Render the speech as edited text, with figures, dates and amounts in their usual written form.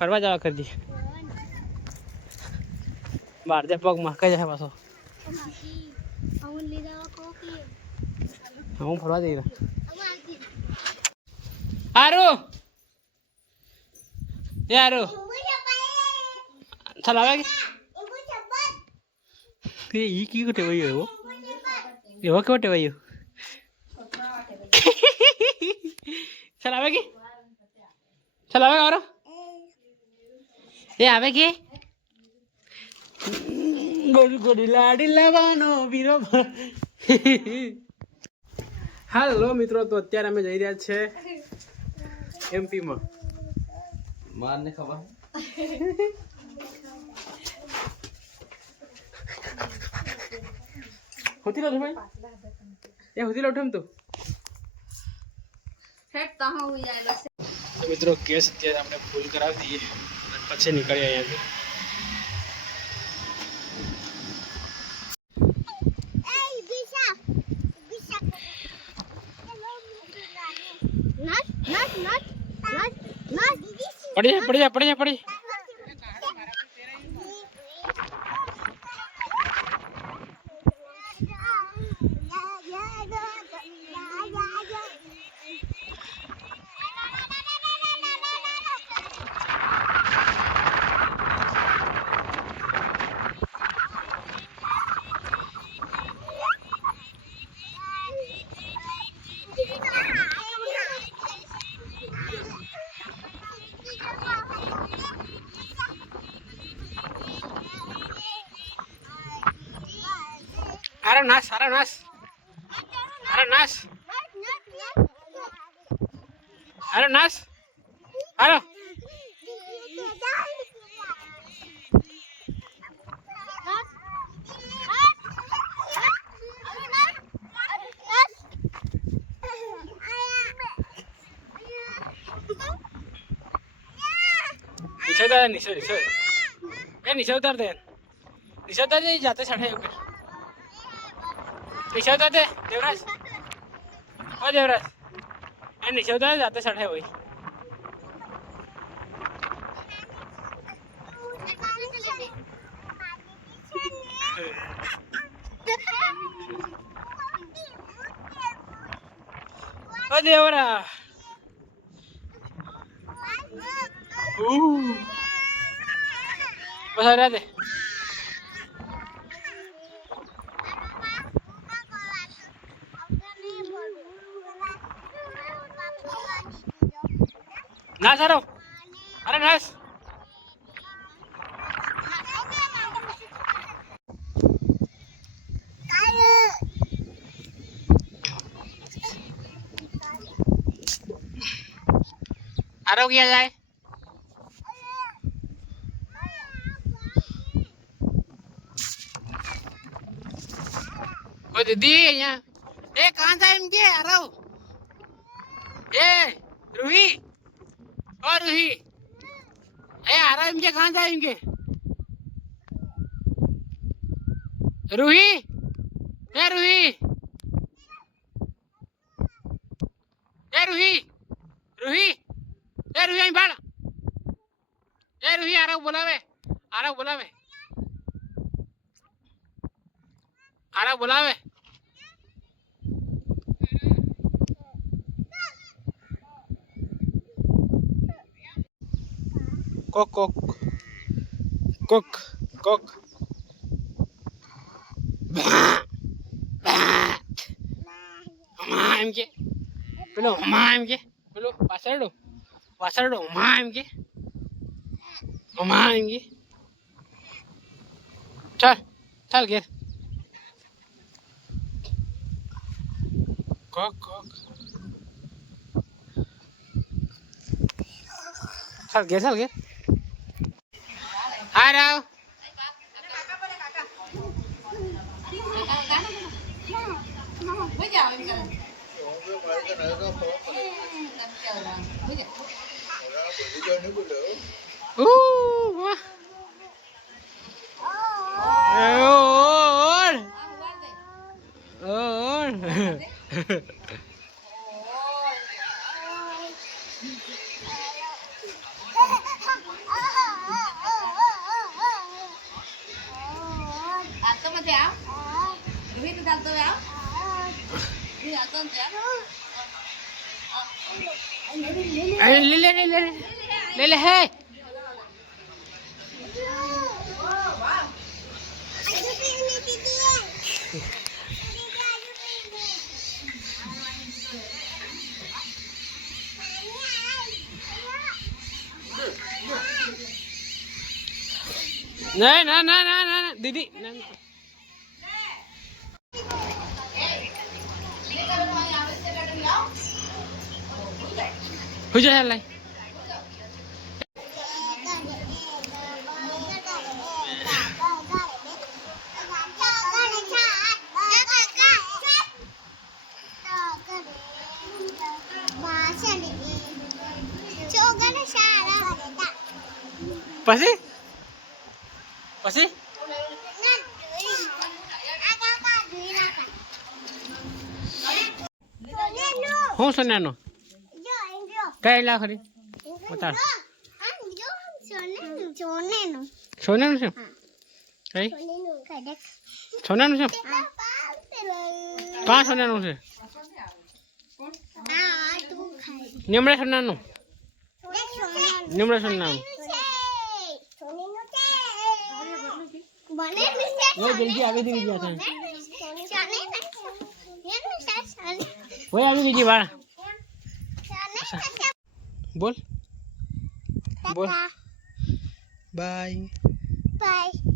ફરવા જવા કરજી બહાર જે પગ મકાઈ જાય પાછો હું ફરવા જઈ હારું યારો ચાલ આવે કે ઈ કી કટે વયો એવો કેવો ટેવાયો ચાલ આવે કે ચાલ આવે આવરો એ આવે કે ગોડી ગોડી લાડી લાવવાનો વીરો હાલો મિત્રો તો અત્યારે અમે જઈ રહ્યા છે એમપી માં મારને ખબર હોતી લો ભાઈ એ હોતી લો ઠમ તો મિત્રો કેસ અત્યારે આપણે ફૂલ કરાવી દઈએ પછી નીકળીએ અહીંયાથી પડી જા अरे नाश अरे नीचे उतर दे जाते चढ़े नीचे उतर दे देवराज ओ देवराज नीचे उतर जाते चढ़े वही ओ देवरा बस आ दे ना सरो अरे नास आरोग्य जाए ओ दीदी यहाँ ए कहाँ जाए इनके आरो ए रूही और रूही ए आरो इनके कहाँ जाए इनके रूही ए रूही ए रूही रूही ए रूही અહીં બાળ એ રૂહી આરો બોલાવે આરો બોલાવે કોક કોક કોક કોક હમા એમ કે પેલો હમા એમ કે પેલો વાસરડો હમા એમ કે ચાલ ઘેર કોક કોક ચાલ ઘેર હા રાવ અરે લે હે ના દીદી हो जाए लाई पसी पसी હું સોનાનો કઈ લાખ રે બતા સોનાનું છે કઈ સોનાનું છે કાં સોનાનું છે નિમડા સોનાનું નિમડા સોનાનું જલ્દી આવી દીધી ગયા હોય આવી દીધી વાળા બોલ બોલ બાય બાય